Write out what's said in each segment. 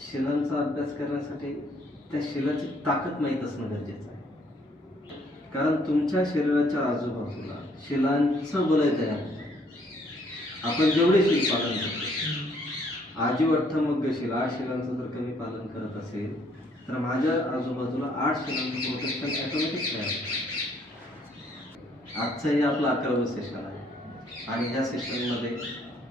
शिलांचा अभ्यास करण्यासाठी त्या शिलाची ताकद माहीत असणं गरजेचं आहे. कारण तुमच्या शरीराच्या आजूबाजूला शिलांचं वलय तयार होतं. आपण जेवढे शील पालन करतो, आजीवट्टमग्ग शिला 8 शिलांचं जर कमी पालन करत असेल तर माझ्या आजूबाजूला 8 शिलांचं प्रोटेक्शन ऑटोमॅटिक तयार होतं. आजचंही आपलं 11वं सेशन आहे आणि ह्या सेशनमध्ये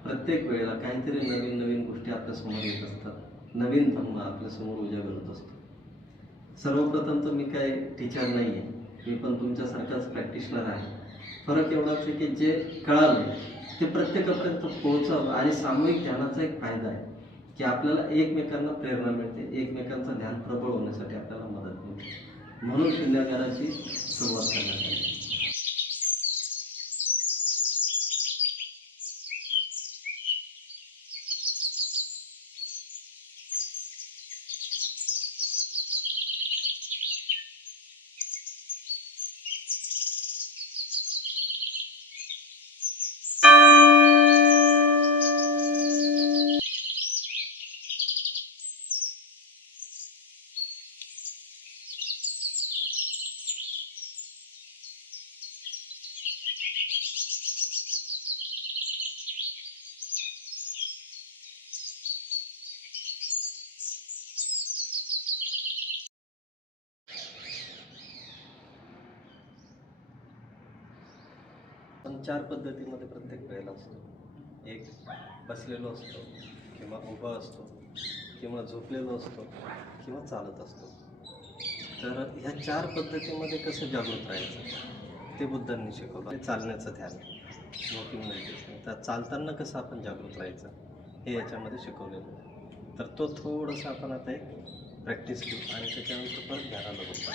प्रत्येक वेळेला काहीतरी नवीन नवीन गोष्टी आपल्यासमोर येत असतात. नवीन धर्म आपल्यासमोर उजागर होत असतो. सर्वप्रथम तर मी काय टीचर नाही आहे, मी पण तुमच्यासारखाच प्रॅक्टिशनर आहे. फरक एवढाच आहे की जे कळालं ते प्रत्येकापर्यंत पोहोचावं. आणि सामूहिक ध्यानाचा एक फायदा आहे की आपल्याला एकमेकांना प्रेरणा मिळते, एकमेकांचं ध्यान प्रबळ होण्यासाठी आपल्याला मदत मिळते. म्हणून शून्यागाराची सुरुवात करण्यात आली. पण 4 पद्धतीमध्ये प्रत्येक वेळेला असतो. एक बसलेलो असतो किंवा उभा असतो किंवा झोपलेलो असतो किंवा चालत असतो. तर ह्या 4 पद्धतीमध्ये कसं जागृत राहायचं ते बुद्धांनी शिकवलं. ते चालण्याचं ध्यान, वॉकिंग मेडिटेशन. तर चालताना कसं आपण जागृत राहायचं हे याच्यामध्ये शिकवलेलं आहे. तर तो थोडंसं आपण आता एक प्रॅक्टिस करू आणि त्याच्यानंतर परत ध्यानाला बसू.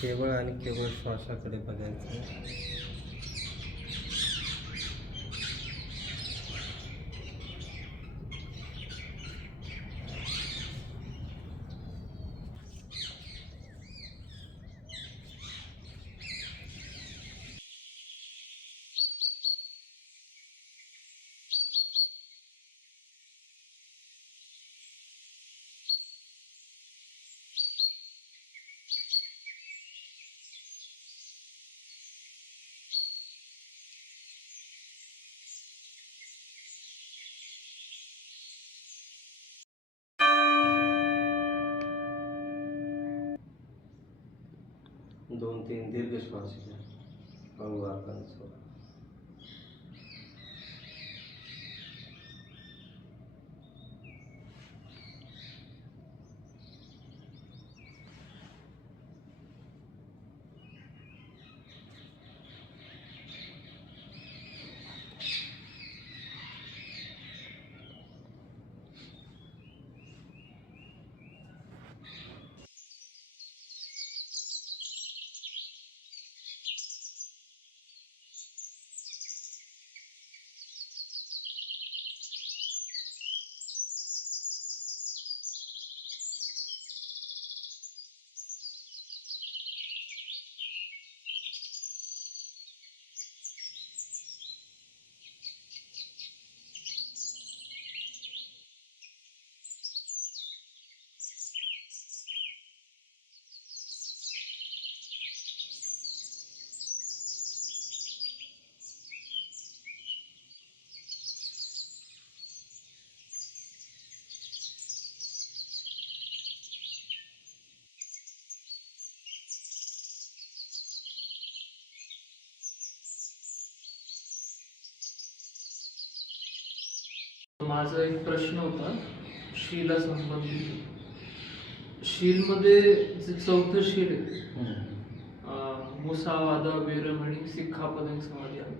केवळ आणि केवळ श्वासाकडे बघायचं. दोन तीन दीर्घ श्वास घ्या. हळू आपण सोडा. माझा एक प्रश्न होता शीला संबंधित. शीलमध्ये जे चौथं शील आहे, मुसावादा वेरमणी सिक्खापदं समाधी आहे,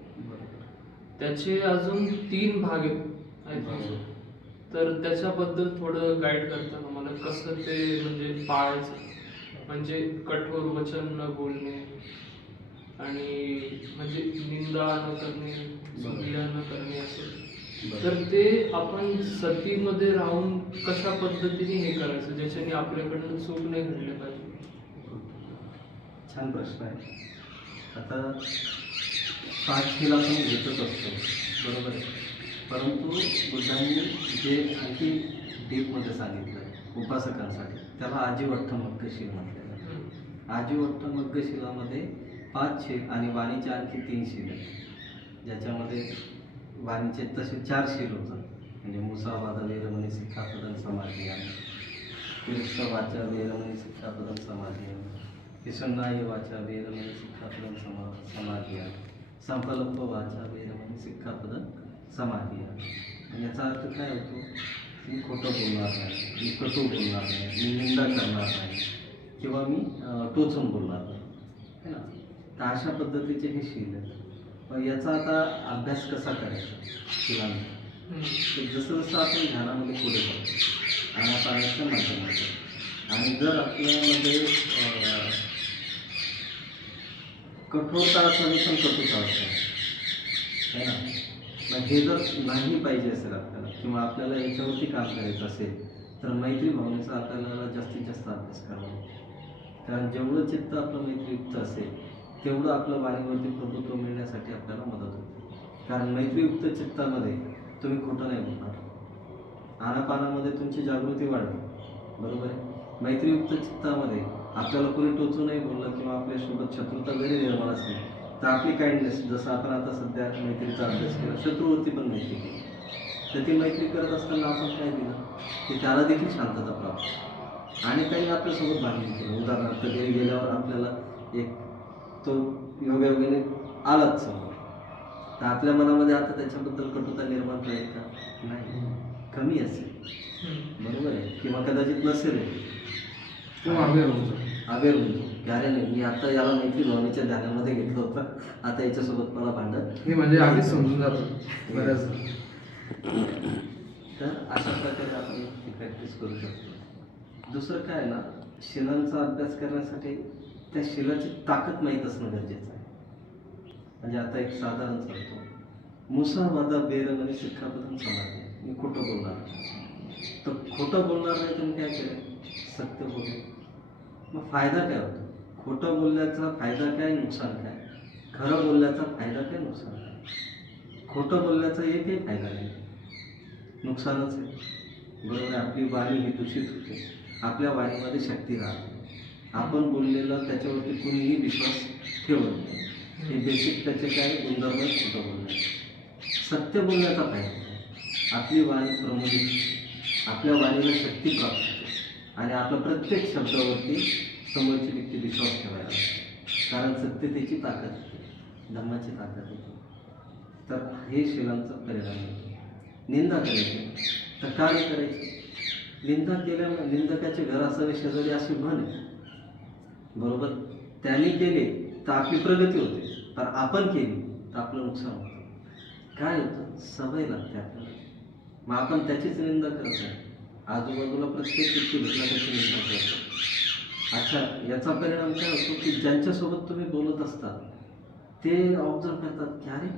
त्याचे अजून 3 भाग आहेत I think. तर त्याच्याबद्दल थोडं गाईड करता का मला, कसं ते म्हणजे पाळायचं, म्हणजे कठोर वचन न बोलणे आणि म्हणजे निंदा न करणे, चुगल्या न करणे असं. तर ते आपण सतीमध्ये राहून कशा पद्धतीने हे करायचं ज्याच्याने आपल्याकडनं चूक नाही घडली पाहिजे. छान प्रश्न आहे. आता 5 शील आपण घेतच असतो, बरोबर आहे. परंतु बुद्धांनी जे आणखी डीपमध्ये सांगितलं आहे उपासकांसाठी, त्याला आजीवट्टमग्गशील म्हटलेलं आहे. आजीवट्टमग्गशीलामध्ये 5 शील आणि वाणीचे आणखी 3 शील आहेत, ज्याच्यामध्ये वाणीचे तसे 4 शील होतात. म्हणजे मुसावादा वेरमणी सिक्खापदं समाधियामि, क्लिष्ट वाचा वेरमणी सिक्खापदं समाधियामि, विसन्नाय वाचा वेरमणी सिक्खापदं समाधियामि, संकल्प वाचा वेरमणी सिक्खापदं समाधियामि. याचा अर्थ काय होतो? मी खोटं बोलणार नाही, मी कटू बोलणार नाही, मी निंदा करणार नाही, किंवा मी टोचून बोलणार नाही, है ना. तर अशा पद्धतीचे हे शील आहेत. पण याचा आता अभ्यास कसा करायचा शीलांचा? जसं जसं आपण ध्यानामध्ये पुढे जातो आनापानाच्या माध्यमातून, आणि जर आपल्यामध्ये कठोरता असावी पण कटुता असावी, है ना. मग हे जर नाही पाहिजे असेल आपल्याला, किंवा आपल्याला याच्यावरती काम करायचं असेल, तर मैत्री भावनेचा आपल्याला जास्तीत जास्त अभ्यास करावा. कारण जेवढं चित्त आपलं मैत्रीयुक्त असेल तेवढं आपलं वाणीवरती प्रभुत्व मिळण्यासाठी आपल्याला मदत होते. कारण मैत्रीयुक्त चित्तामध्ये तुम्ही खोटं नाही बोलणार, आनापानामध्ये तुमची जागृती वाढते, बरोबर आहे. मैत्रीयुक्त चित्तामध्ये आपल्याला कोणी टोचू नाही बोललं किंवा आपल्यासोबत शत्रुता जरी निर्माण असली तर आपली काइंडनेस, जसं आपण आता सध्या मैत्रीचा अभ्यास केला, शत्रूवरती पण मैत्री केली, तर ती मैत्री करत असताना आपण काय दिलं की त्याला देखील शांतता प्राप्त, आणि काही आपल्यासोबत भांडण केलं. उदाहरणार्थ घरी गेल्यावर आपल्याला एक तो योगायोगाने आलाच समोर, तर आपल्या मनामध्ये आता त्याच्याबद्दल कटुता निर्माण होईल का? नाही, कमी असेल, बरोबर आहे. किंवा कदाचित नसेल, किंवा अवेअर होतो की अरे नाही, मी आता याला मैत्री भावनेच्या ध्यानामध्ये घेतलं होतं, आता याच्यासोबत मला भांडण हे म्हणजे आधीच समजून जातो बऱ्याच. तर अशा प्रकारे आपण ती प्रॅक्टिस करू शकतो. दुसरं काय ना, शिलांचा अभ्यास करण्यासाठी त्या शिलाची ताकद माहीत असणं गरजेचं आहे. म्हणजे आता एक साधारण सांगतो, मुसावादा वेरमणी सिक्खापदं समाधी, मी खोटं बोलणार. तर खोटं बोलणार नाही तुम्ही काय केलं? सत्य बोलले. मग फायदा काय होतो? खोटं बोलल्याचा फायदा काय, नुकसान काय? खरं बोलल्याचा फायदा काय, नुकसान काय? खोटं बोलल्याचा एकही फायदा नाही, नुकसानच आहे, बरोबर आहे. आपली वाणी ही दूषित होते, आपल्या वाणीमध्ये शक्ती राहते, आपण बोललेलं त्याच्यावरती कुणीही विश्वास ठेवत नाही. हे बेसिक त्याचे काय गुणधर्म खोटं बोलण्याचे. सत्य बोलण्याचा फायदा, आपली वाणी प्रमोदित, आपल्या वाणीला शक्ती प्राप्त होते, आणि आपल्या प्रत्येक शब्दावरती समोरची व्यक्ती विश्वास ठेवायला लागते. कारण सत्यतेची ताकद येते, धम्माची ताकद येते. तर हे शिलांचा परिणाम होतो. निंदा करायची तर का नाही करायची? निंदा केल्यामुळे निंदकाचे घर असावे शेजारी अशी म्हण आहे, बरोबर. त्यांनी केले तर आपली प्रगती होते, पण आपण केली तर आपलं नुकसान होतं. काय होतं? सवय लागते आपल्याला, मग आपण त्याचीच निंदा करत नाही. आजूबाजूला प्रत्येक व्यक्ती भेटला त्याची निंदा करतो. अच्छा, याचा परिणाम काय होतो की ज्यांच्यासोबत तुम्ही बोलत असता ते ऑब्झर्व करतात की अरे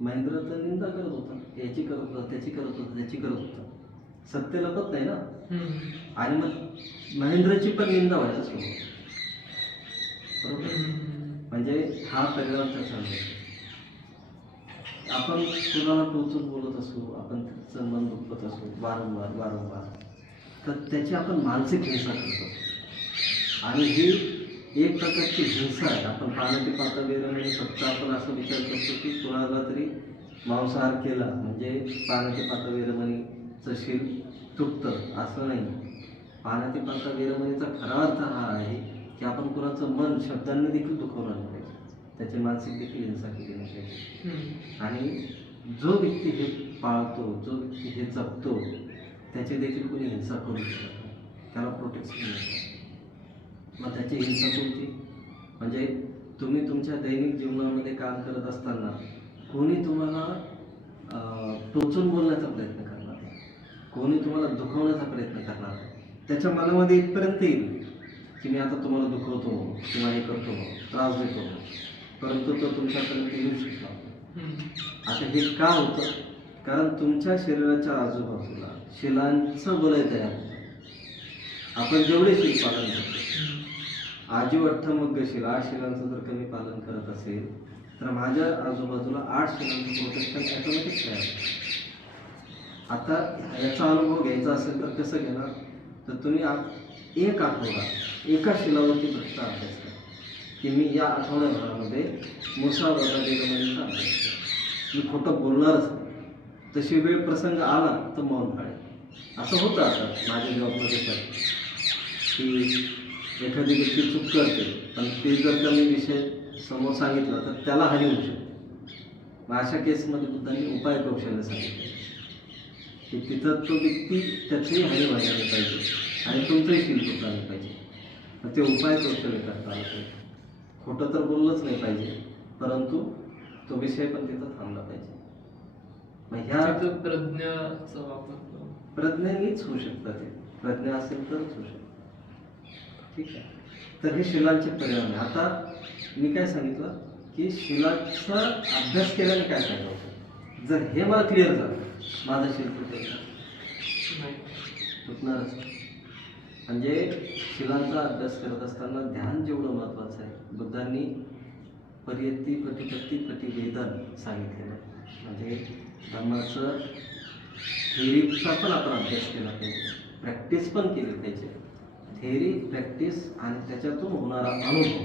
महेंद्र तर निंदा करत होता, याची करत होता, त्याची करत होता, त्याची करत होता. सत्य लपत नाही ना, आणि मग महेंद्रची पण निंदा व्हायला सुरू होते, बरोबर. म्हणजे हा परिणाम त्याचा आहे. आपण कुणाला टोचून बोलत असू, आपण त्याचं मन दुखत असू वारंवार, तर त्याची आपण मानसिक हिंसा करत असतो, आणि ही एक प्रकारची हिंसा आहे. आपण पाण्याची पातळ वेरमणी फक्त आपण असं विचार करतो की कुणाला तरी मांसाहार केला म्हणजे पाण्याची पातळ वेरमणीचं शील तुटतं, असं नाही. पाण्याची पातळ वेरमणीचा खरा अर्थ हा आहे की आपण कुणाचं मन शब्दांनी देखील दुखवलं नाही पाहिजे, त्याची मानसिक देखील हिंसा केली नाही पाहिजे. आणि जो व्यक्ती हे पाळतो, जो व्यक्ती हे जपतो, त्याची देखील कोणी हिंसा करू शकत नाही, त्याला प्रोटेक्शन मिळतं. मग त्याची हिंसा कोणती? म्हणजे तुम्ही तुमच्या दैनिक जीवनामध्ये काम करत असताना कोणी तुम्हाला टोचून बोलण्याचा प्रयत्न करणार नाही, कोणी तुम्हाला दुखवण्याचा प्रयत्न करणार नाही. त्याच्या मनामध्ये इथपर्यंत येईल की मी आता तुम्हाला दुखवतो किंवा हे करतो, त्रास देतो, परंतु तो तुमच्यापर्यंत येऊ शकतो. आता हे का होतं? कारण तुमच्या शरीराच्या आजूबाजूला शिलांचं वलय तयार होतं. आपण जेवढे शील पालन करतो, आजीव अठ्ठमग्ग शिला 8 शिलांचं जर कमी पालन करत असेल तर माझ्या आजूबाजूला 8 शिलांचं प्रोटेक्शन ॲटोमॅटिक तयार होतं. आता याचा अनुभव घ्यायचा असेल तर कसं घेणार? तर तुम्ही एक आठवडा एका शिलावरती फक्त अभ्यास करा की मी या आठवड्याभरामध्ये मुसावादा वेगमणीचा अभ्यास करा. मी खोटं बोलणारच नाही. तशी वेळ प्रसंग आला तर मौन पाळेल. असं होतं आता माझ्या जॉबमध्ये पण की एखादी व्यक्ती चूक करते, पण ते जर का मी विषय समोर सांगितला तर त्याला हानी होऊ शकते. मग अशा केसमध्ये बुद्धांनी उपाय कौशल्य सांगितले की तिथं तो व्यक्ती त्याचीही हानी व्हायला नाही पाहिजे आणि तुमचंही शील तुटलं नाही पाहिजे. मग ते उपाय कौशल्य करता आलं पाहिजे. खोटं तर बोललंच नाही पाहिजे, परंतु तो विषय पण तिथं थांबला पाहिजे. मग ह्या प्रज्ञाचा वापर करून प्रज्ञेनेच होऊ शकतं. ते प्रज्ञा असेल तरच होऊ शकतं. ठीक आहे. तर हे शिलांचे परिणाम आहे. आता मी काय सांगितलं की शिलाचा अभ्यास केल्याने काय फायदा होतो? जर हे मला क्लिअर झालं, माझं शील तुटेल नाही. तुटणारच. म्हणजे शिलांचा अभ्यास करत असताना ध्यान जेवढं महत्त्वाचं आहे, बुद्धांनी परियत्ती प्रतिपत्ती प्रतिवेदन सांगितलेलं आहे. म्हणजे धर्माचं थेअरीचा पण आपण अभ्यास केला पाहिजे, प्रॅक्टिस पण केली पाहिजे. थेअरी, प्रॅक्टिस आणि त्याच्यातून होणारा अनुभव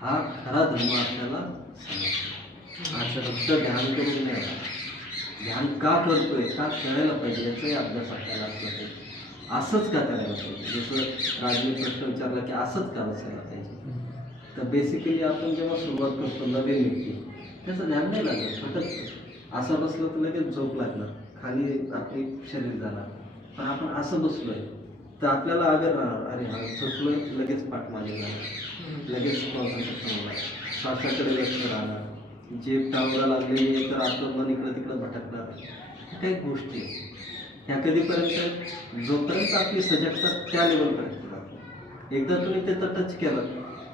हा खरा धर्म आपल्याला समजतो. अच्छा, फक्त ध्यान करून नाही, ध्यान का करतोय, का करायला पाहिजे याचाही अभ्यास आपल्याला असला पाहिजे. असंच का करायला पाहिजे? जसं राजने प्रश्न विचारला की असंच का बसायला पाहिजे? तर बेसिकली आपण जेव्हा सुरुवात करतो नवीन व्यक्ती, त्याचं ध्यान नाही लागत, फक्त असं बसलं तर लगेच झोप लागणार, खाली आपली शरीर जाणार. पण आपण असं बसलोय तर आपल्याला अगर राहणार, अरे हा झोपलोय, लगेच पाठ मारली जाणार, लगेच कॉन्सन्ट्रेशन होणार, श्वासाकडे लक्ष राहणार, जे टावरा लागले तर आपलं मन इकडं तिकडं भटकणार. ह्या काही गोष्टी आहेत. ह्या कधीपर्यंत? जोपर्यंत आपली सजगता त्या लेवलपर्यंत जातो. एकदा तुम्ही ते टच केलं,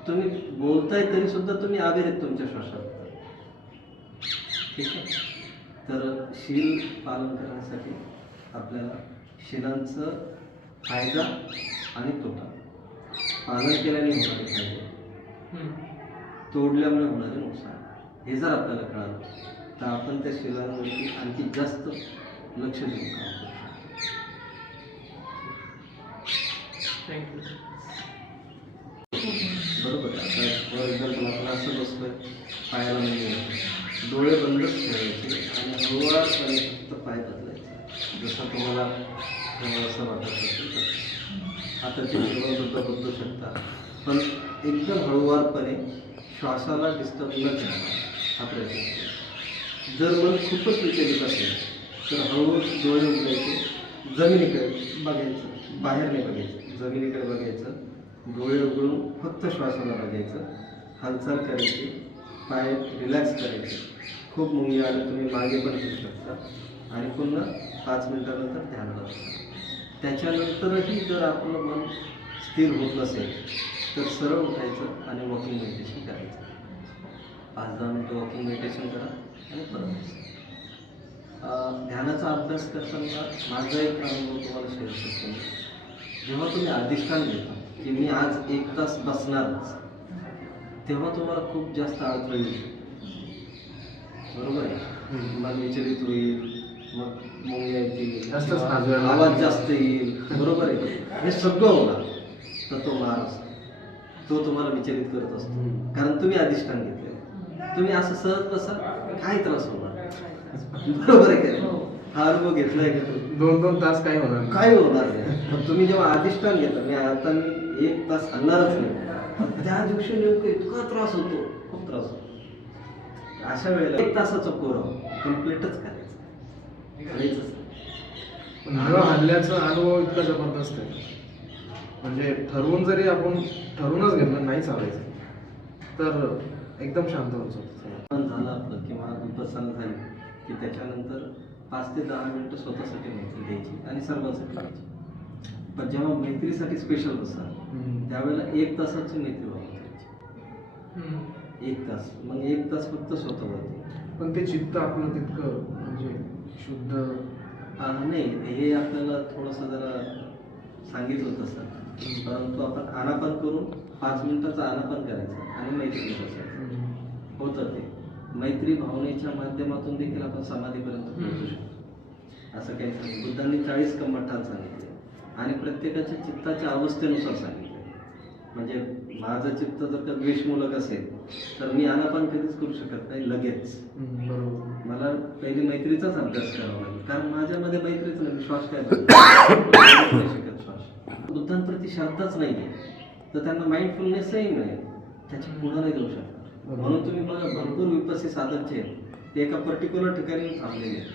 तुम्ही बोलताय तरी सुद्धा तुम्ही आवेर आहेत तुमच्या श्वासात. ठीक आहे. तर शील पालन करण्यासाठी आपल्याला शिलांचं फायदा आणि तोटा, पालन केल्याने होणारे फायदे, तोडल्यामुळे होणारे नुकसान, हे जर आपल्याला कळालं तर आपण त्या शिलांवरती आणखी जास्त लक्ष देऊन काम करू शकतो. थँक्यू. बरोबर आहे. आता फॉर एक्झाम्पल आपण असं बसतोय, पायाला म्हणजे डोळे बंदच ठेवायचे आणि हळूवारपणे फक्त पाय बदलायचे. जसं तुम्हाला असं वाटत असेल तर हाताची फिरवण सुद्धा बदलू शकता, पण एकदम हळूवारपणे श्वासाला डिस्टर्ब न करता हा प्रयत्न करा. जर मन खूपच विचलित असेल तर हळूहळू डोळे उघडायचे, जमिनीकडे बघायचं, बाहेर नाही बघायचं, जमिनीकडे बघायचं, डोळे उघडून फक्त श्वासाला बघायचं, हालचाल करायची, पाय रिलॅक्स करायचे. खूप मुंगी आलं तुम्ही मागे पण घेऊ शकता आणि पुन्हा 5 मिनिटानंतर ध्यानाला बसा. त्याच्यानंतरही जर आपलं मन स्थिर होत नसेल तर सरळ उठायचं आणि वॉकिंग मेडिटेशन करायचं. 5-10 मिनिटं वॉकिंग मेडिटेशन करा आणि परत बसा. ध्यानाचा अभ्यास करताना माझा एक अनुभव तुम्हाला शेअर करतो. जेव्हा तुम्ही अधिष्ठान घेता की मी आज 1 तास बसणारच, तेव्हा तुम्हाला खूप जास्त अडथळे येऊ शकतो. बरोबर आहे. मन विचलित होईल, मग मुंग्या येतील, आवाज जास्त येईल, बरोबर आहे. हे सगळं होणार. तर तो मार असतो, तो तुम्हाला विचलित करत असतो, कारण तुम्ही अधिष्ठान घेतलेलं. तुम्ही असं सहज बसा, काय त्रास होणार? बरोबर आहे का? हा अनुभव घेतलाय का तुम्ही? 2-2 तास काय होणार? काय होणार नाही. पण तुम्ही जेव्हा अधिष्ठान घेता, मी 1 तास हलणारच नाही, त्या दिवशी नेमकं इतका त्रास होतो, खूप त्रास होतो. अशा वेळेला 1 तासाचं कोरं कम्प्लीटच करायचं. पण हा हल्ल्याचा अनुभव इतका जबरदस्त आहे, म्हणजे ठरवून जरी आपण ठरवूनच घेतलं नाही चालायचं तर एकदम शांत व्हायचं. पण झालं आपलं किंवा विपස්සना झाली की त्याच्यानंतर 5 ते 10 मिनिटं स्वतःसाठी मैत्री द्यायची आणि सर्वांसाठी द्यायची. पण जेव्हा मैत्रीसाठी स्पेशल बसतात त्यावेळेला 1 तासाची मैत्री व्हायची. 1 तास, मग 1 तास फक्त स्वतःवरती. पण ते चित्त आपलं तितकं म्हणजे शुद्ध नाही, हे आपल्याला थोडंसं जरा सांगितलं तसं, परंतु आपण आनापान करून 5 मिनिटाचं आनापान करायचं आणि मैत्री बसायचं. होतं ते मैत्री भावनेच्या माध्यमातून देखील आपण समाधीपर्यंत पोहोचू शकतो. असं काही सांगितलं बुद्धांनी 40 कम्मठान सांगितले आणि प्रत्येकाच्या चित्ताच्या अवस्थेनुसार सांगितले. म्हणजे माझं चित्त जर का द्वेषमूलक असेल तर मी आनापान कधीच करू शकत नाही लगेच. बरोबर. मला पहिली मैत्रीचाच अभ्यास करावा लागेल, कारण माझ्यामध्ये मैत्रीच नाही. श्वास काय नाही शकत श्वास. बुद्धांप्रती श्रद्धाच नाही आहे तर त्यांना माइंडफुलनेसही मिळेल, त्याची पुढं नाही जाऊ शकत. म्हणून तुम्ही बघा भरपूर विपस्सी साधक जे आहेत ते एका पर्टिक्युलर ठिकाणी थांबलेले आहेत,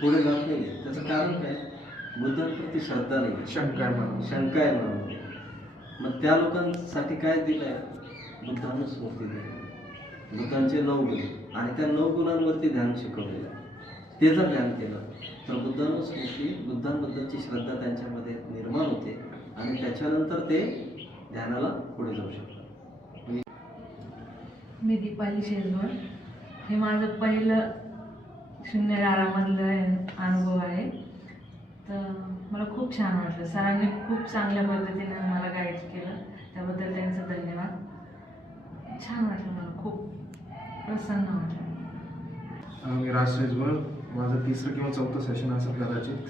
पुढे जात नाही. त्याचं कारण काय? बुद्धांप्रती श्रद्धा नाही, शंका आहे म्हणून. मग त्या लोकांसाठी काय दिलंय? बुद्धानं स्मृती दिली, बुद्धांचे 9 गुण आणि त्या 9 गुणांवरती ध्यान शिकवलेलं आहे. ते जर ध्यान केलं तर बुद्धानं स्मृती, बुद्धांबद्दलची श्रद्धा त्यांच्यामध्ये निर्माण होते आणि त्याच्यानंतर ते ध्यानाला पुढे जाऊ शकतात. मी दीपाली शेजवळ. हे माझं पहिलं शून्यगारामधलं अनुभव आहे. तर मला खूप छान वाटलं. सरांनी खूप चांगल्या पद्धतीने मला गाईड केलं, त्याबद्दल त्यांचं धन्यवाद. छान वाटलं, मला खूप प्रसन्न वाटलं. मी राज शेजवळ. माझं 3रं किंवा 4थं सेशन असेल कदाचित.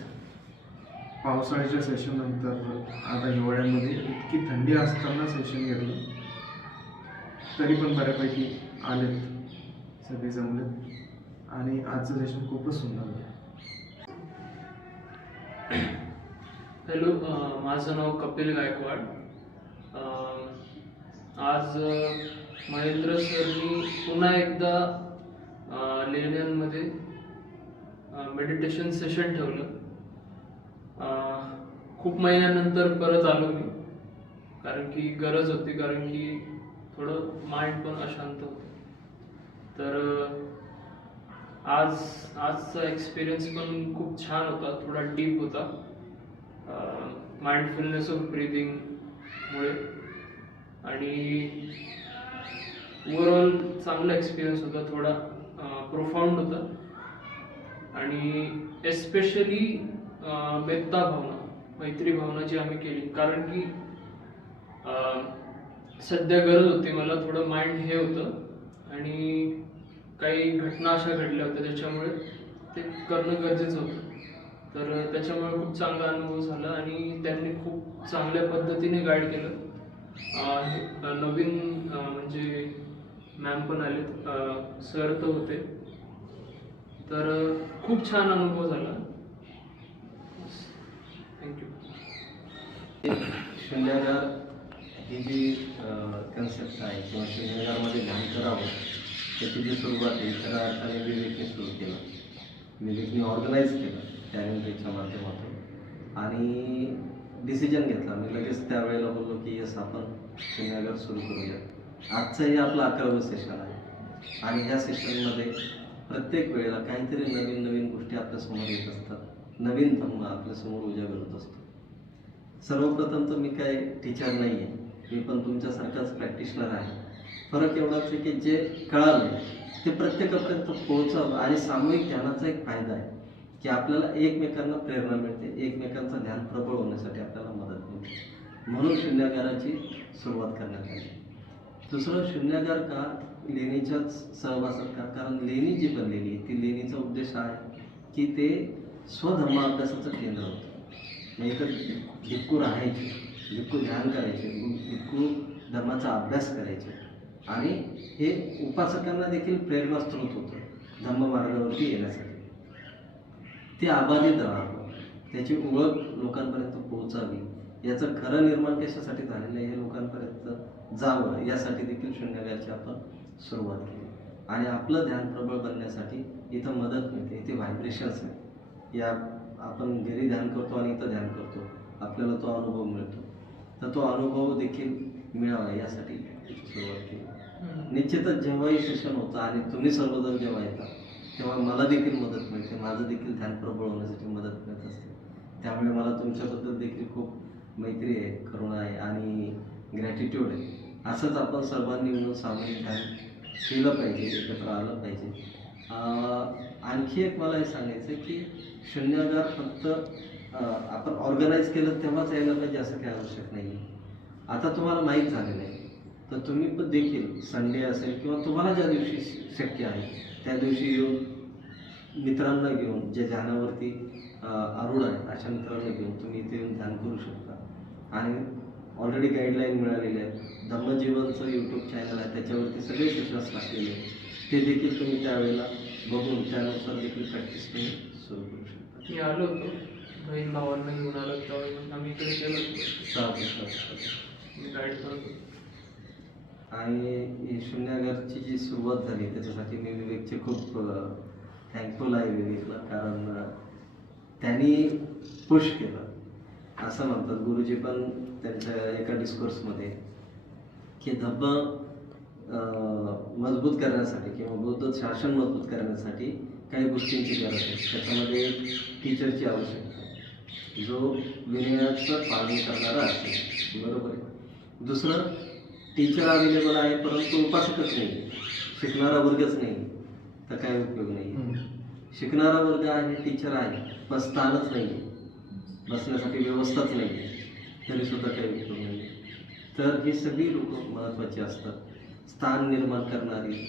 पावसाळ्याच्या सेशन नंतर आता हिवाळ्यामध्ये इतकी थंडी असताना सेशन घेतलं, तरी पण बऱ्यापैकी आलेत, सगळे जमलेत आणि आजचं सेशन खूपच सुंदर होतं. हॅलो, माझं नाव कपिल गायकवाड. आज महेंद्र सरनी पुन्हा एकदा लेण्यांमध्ये मेडिटेशन सेशन ठेवलं. खूप महिन्यानंतर परत आलो मी, कारण की गरज होती, कारण की थोडं माइंड पण अशांत होतं. तर आजचा एक्सपिरियन्स पण खूप छान होता, थोडा डीप होता. माइंडफुलनेस ऑफ ब्रीदिंगमुळे आणि ओव्हरऑल चांगला एक्सपिरियन्स होता, थोडा प्रोफाऊंड होता. आणि एस्पेशली मेत्ता भावना, मैत्री भावना जी आम्ही केली, कारण की सध्या गरज होती मला. थोडं माइंड हे होतं आणि काही घटना अशा घडल्या होत्या त्याच्यामुळे ते करणं गरजेचं होतं. तर त्याच्यामुळे खूप चांगला अनुभव झाला आणि त्यांनी खूप चांगल्या पद्धतीने गाईड केलं. नवीन म्हणजे मॅम पण आलेत, सर तर होते. तर खूप छान अनुभव झाला. थँक्यू. शून्यागार ही जी कन्सेप्ट आहे किंवा शून्यागारमध्ये ध्यान करावं त्याची जी सुरुवात आहे खऱ्या अर्थाने विवेकने सुरू केलं. विवेकने ऑर्गनाईज केलं त्याच्या माध्यमातून आणि डिसिजन घेतला. मी लगेच त्यावेळेला बोललो की यस, आपण शून्यागार सुरू करूया. आजचं हे आपलं 11वं सेशन आहे आणि या सेशनमध्ये प्रत्येक वेळेला काहीतरी नवीन नवीन गोष्टी आपल्यासमोर येत असतात, नवीन धम्म आपल्यासमोर उजागर होत असतो. सर्वप्रथम तर मी काय टीचर नाही आहे, मी पण तुमच्यासारखाच प्रॅक्टिशनर आहे. फरक एवढाच आहे की जे कळालं ते प्रत्येकापर्यंत पोहोचावं आणि सामूहिक ध्यानाचा एक फायदा आहे की आपल्याला एकमेकांना प्रेरणा मिळते, एकमेकांचं ध्यान प्रबळ होण्यासाठी आपल्याला मदत मिळते. म्हणून शून्यागाराची सुरुवात करण्यात आली. दुसरं, शून्यागार का? लेणीच्याच सहवासात का? कारण लेणी जी बनलेली आहे ती लेणीचा उद्देश आहे की ते स्वधर्म अभ्यासाचं केंद्र होतं. नाही तर भिक्खू राहायचे, भिक्खू ध्यान करायचे, भिक्खू धर्माचा अभ्यास करायचे आणि हे उपासकांना देखील प्रेरणास्त्रोत होतं धम्ममार्गावरती येण्यासाठी. ते अबाधित राहावं, त्याची ओळख लोकांपर्यंत पोहोचावी, याचं खरं निर्माण कशासाठी झालेलं आहे हे लोकांपर्यंत जावं, यासाठी देखील शून्यागारची आपण सुरुवात केली. आणि आपलं ध्यान प्रबळ बनण्यासाठी इथं मदत मिळते. इथे व्हायब्रेशन्स आहे. या आपण घरी ध्यान करतो आणि इथं ध्यान करतो, आपल्याला तो अनुभव मिळतो. तर तो अनुभव देखील मिळावा यासाठी याची सुरुवात केली. निश्चितच जेव्हाही सेशन होतं आणि तुम्ही सर्वजण जेव्हा येतात तेव्हा मला देखील मदत मिळते, माझं देखील ध्यान प्रबळ होण्यासाठी मदत मिळत असते. त्यामुळे मला तुमच्याबद्दल देखील खूप मैत्री आहे, करुणा आहे आणि ग्रॅटिट्यूड आहे. असंच आपण सर्वांनी मिळून सामूहिक ध्यान केलं पाहिजे, एकत्र आलं पाहिजे. आणखी एक मला हे सांगायचं आहे की शून्यागार फक्त आपण ऑर्गनाईज केलं तेव्हाच यायला पाहिजे असं काही आवश्यक नाही आहे. आता तुम्हाला माहीत झालेलं आहे तर तुम्ही पण देखील संडे असेल किंवा तुम्हाला ज्या दिवशी शक्य आहे त्या दिवशी येऊन मित्रांना घेऊन, जे ध्यानावरती आरूढ आहेत अशा मित्रांना घेऊन तुम्ही इथे येऊन ध्यान करू शकता. आणि ऑलरेडी गाईडलाईन मिळालेले आहेत. धम्मजीवनचं यूट्यूब चॅनल आहे, त्याच्यावरती सगळे सेशन्स लागलेले आहेत. ते देखील तुम्ही त्यावेळेला बघून त्यानुसार देखील प्रॅक्टिस तुम्ही सुरू करू शकता. मी आलो होतो, बहीण भावांना घेऊन आलो त्यावेळी आम्ही इकडे गेलो होतो, मी गाईड करत होतो. आणि ही शून्यागारची जी सुरुवात झाली त्याच्यासाठी मी विवेकचे खूप थँकफुल आहे विवेकला, कारण त्यांनी पुश केलं. असं म्हणतात गुरुजी पण त्यांच्या एका डिस्कोर्समध्ये की धम्म मजबूत करण्यासाठी किंवा बौद्ध शासन मजबूत करण्यासाठी काही गोष्टींची गरज आहे. त्याच्यामध्ये एक टीचरची आवश्यकता आहे जो विनयाचं पालन करणारा असेल, बरोबर आहे. दुसरं, टीचर अवेलेबल आहे परंतु उपासकच नाही, शिकणारा वर्गच नाही, तर काय उपयोग नाही. शिकणारा वर्ग आहे, टीचर आहे, पण स्थानच नाही, बसण्यासाठी व्यवस्थाच नाही, तरीसुद्धा काही उपयोग नाही. तर ही सगळी लोक महत्त्वाची असतात. स्थान निर्माण करणारी,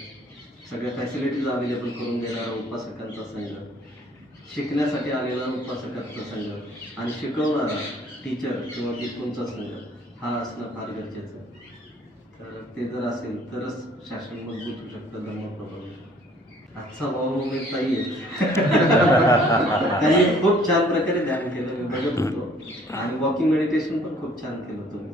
सगळ्या फॅसिलिटीज अवेलेबल करून देणारा उपासकांचा संघ, शिकण्यासाठी आलेला उपासकांचा संघ आणि शिकवणारा टीचर किंवा भिक्खूंचा संघ हा असणं फार गरजेचं आहे. तर ते जर असेल तरच शासन मजबूत होऊ शकतं, धम्म प्रबळ होऊ शकतं. आजचा भाऊ ताई आहे त्यांनी खूप छान प्रकारे ध्यान केलं, मी बघत होतो. आणि वॉकिंग मेडिटेशन पण खूप छान केलं तुम्ही.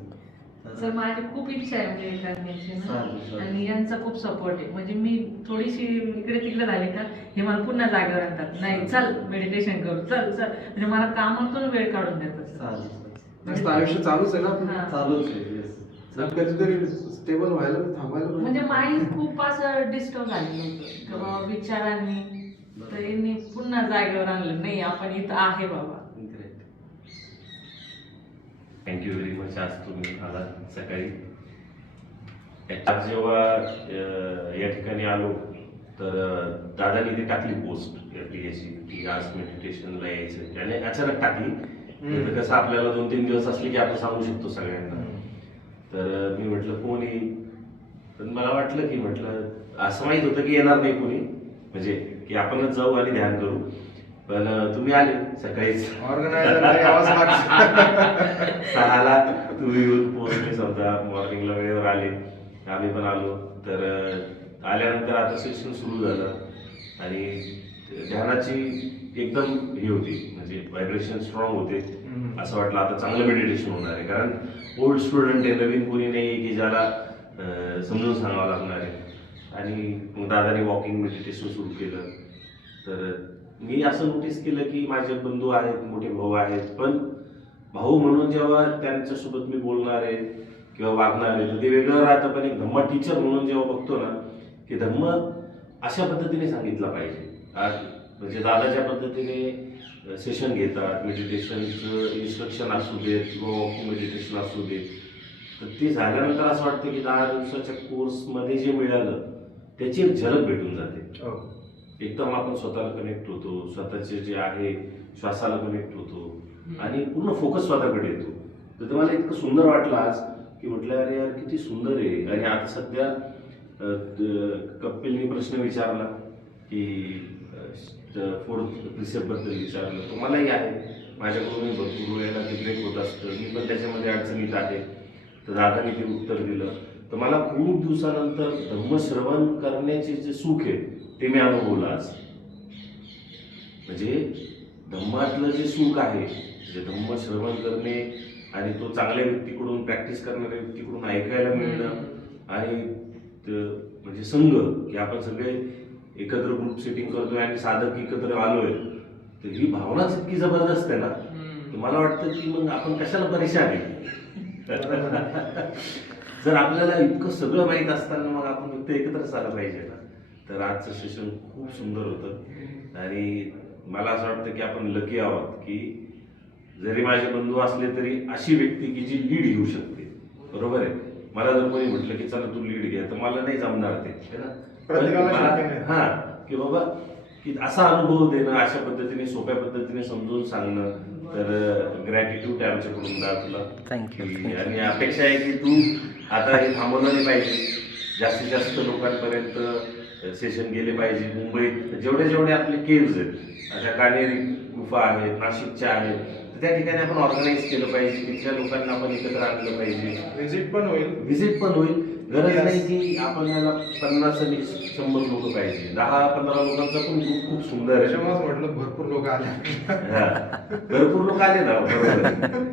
सर माझी खूप इच्छा आहे म्हणजे हे करण्याची ना, चालेल. आणि यांचा खूप सपोर्ट आहे. म्हणजे मी थोडीशी इकडे तिकडे झाले का हे मला पुन्हा जागेवर आणतात, नाही चल मेडिटेशन करू, चल चल, म्हणजे मला कामातून वेळ काढून देतात. जास्त आयुष्य चालूच आहे ना आपलं. हा. चालूच आहे. कधीतरी स्टेबल व्हायला थांबायला पाहिजे. म्हणजे माइंड खूप असं डिस्टर्ब झालेलं होतं किंवा विचारांनी, तर यांनी पुन्हा जागेवर आणलं, नाही आपण इथं आहे बाबा. ग्रेट. Thank you very much. आज तुम्ही आलात सकाळी. आज जेव्हा या ठिकाणी आलो तर दादानी ती टाकली पोस्ट याची की आज मेडिटेशनला यायचं, आणि अचानक टाकली. तर कसं आपल्याला 2-3 दिवस असले की आपण सांगू शकतो सगळ्यांना. तर मी म्हटलं कोण येईल, तर मला वाटलं की म्हटलं असं माहित होतं की येणार नाही कोणी, म्हणजे की आपणच जाऊ आणि ध्यान करू. पण तुम्ही आले सकाळीच, ऑर्गनायझर 6ला तुम्ही येऊन पोहोचले, समजा मॉर्निंगला वेळेवर आले, आम्ही पण आलो. तर आल्यानंतर आता सेशन सुरू झालं आणि ध्यानाची एकदम हे होती, म्हणजे व्हायब्रेशन स्ट्रॉंग होते. असं वाटलं आता चांगलं मेडिटेशन होणार आहे, कारण ओल्ड स्टुडंट आहे, नवीन कोणी नाही आहे की ज्याला समजून सांगावं लागणार आहे. आणि मग दादाने वॉकिंग मेडिटेशन सुरू केलं. तर मी असं नोटीस केलं की माझे बंधू आहेत, मोठे भाऊ आहेत, पण भाऊ म्हणून जेव्हा त्यांच्यासोबत मी बोलणार आहे किंवा वागणार आहे तर ते वेगळं राहतं. पण एक धम्म टीचर म्हणून जेव्हा बघतो ना की धम्म अशा पद्धतीने सांगितलं पाहिजे, म्हणजे दादाच्या पद्धतीने सेशन घेतात, मेडिटेशनचं इन्स्ट्रक्शन असू देत किंवा वॉकिंग मेडिटेशन असू देत, तर ते झाल्यानंतर असं वाटतं की 10 दिवसाच्या कोर्समध्ये जे मिळालं त्याची एक झलक भेटून जाते. एकदम आपण स्वतःला कनेक्ट होतो, स्वतःचे जे आहे श्वासाला कनेक्ट होतो आणि पूर्ण फोकस स्वतःकडे येतो. तर ते मला इतकं सुंदर वाटलं आज की म्हटलं अरे यार किती सुंदर आहे. आणि आता सध्या कपिलनी प्रश्न विचारला की 4th प्रिसेप्टबद्दल विचारलं, तर मलाही आहे, माझ्याकडून भरपूर वेळेला ते ब्रेक होत असतं, मी पण त्याच्यामध्ये अडचणीत आहे. तर दादाने ते उत्तर दिलं. तर मला खूप दिवसानंतर धम्मश्रवण करण्याचे जे सुख आहे ते मी अनुभवलं आज. म्हणजे धम्मातलं जे सुख आहे, जे धम्मश्रवण करणे आणि तो चांगल्या व्यक्तीकडून, प्रॅक्टिस करणाऱ्या व्यक्तीकडून ऐकायला मिळणं आणि म्हणजे संघ की आपण सगळे एकत्र ग्रुप सेटिंग करतोय आणि साधक एकत्र आलोय, तर ही भावनाच इतकी जबरदस्त आहे ना, तर मला वाटतं की मग आपण कशाला परेशान आहे. जर आपल्याला इतकं सगळं माहीत असताना मग आपण फक्त एकत्रच आलं पाहिजे ना. तर आजचं सेशन खूप सुंदर होतं आणि मला असं वाटतं की आपण लकी आहोत की जरी माझे बंधू असले तरी अशी व्यक्ती की जी लीड घेऊ शकते. बरोबर आहे. मला जर कोणी म्हटलं की चला तू लीड घ्या, तर मला नाही जमणार ते, है ना. प्रत्येकाला मला- शक्य नाही. हा की बाबा की असा अनुभव देणं, अशा पद्धतीने सोप्या पद्धतीने समजून सांगणं, तर ग्रॅटिट्यूड आहे आमच्याकडून दा तुला. थँक्यू. आणि अपेक्षा आहे की तू आता हे थांबवलं नाही पाहिजे, जास्तीत जास्त लोकांपर्यंत सेशन गेले पाहिजे. मुंबईत जेवढे आपले केव्ज आहेत, अशा कानेरी गुफा आहेत, नाशिकच्या आहेत, तर त्या ठिकाणी आपण ऑर्गनाईज केलं पाहिजे. तिथल्या लोकांना आपण एकत्र आणलं पाहिजे. विजिट पण होईल. व्हिजिट पण होईल. गरज नाही की आपल्याला 50 आणि 100 लोक पाहिजे. 10-15 लोकांचा पण ग्रुप खूप सुंदर आहे. त्याच्यामुळेच म्हटलं भरपूर लोक आले. हा. भरपूर लोक आले ना, बरोबर आहे.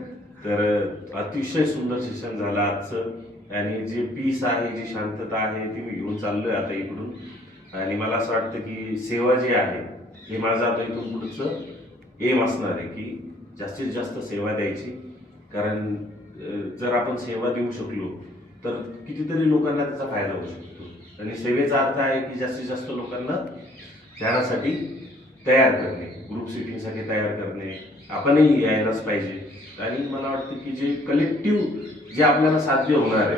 तर अतिशय सुंदर सेशन झालं आजचं. आणि जे पीस आहे, जी शांतता आहे, ती मी घेऊन चाललोय आता इकडून. आणि मला असं वाटतं की सेवा जी आहे, हे माझं आता इथून पुढचं एम असणार आहे की जास्तीत जास्त सेवा द्यायची. कारण जर आपण सेवा देऊ शकलो तर कितीतरी लोकांना त्याचा फायदा होऊ शकतो. आणि सेवेचा अर्थ आहे की जास्तीत जास्त लोकांना ध्यानासाठी तयार करणे, ग्रुप सिटिंगसाठी तयार करणे. आपणही यायलाच पाहिजे. आणि मला वाटतं की जे कलेक्टिव्ह जे आपल्याला साध्य होणार आहे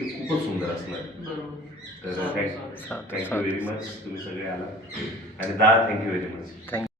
ते खूपच सुंदर असणार आहे. बरोबर. तर चालेल, चालेल. थँक्यू व्हेरी मच, तुम्ही सगळे आला. आणि दा थँक्यू व्हेरी मच. थँक्यू.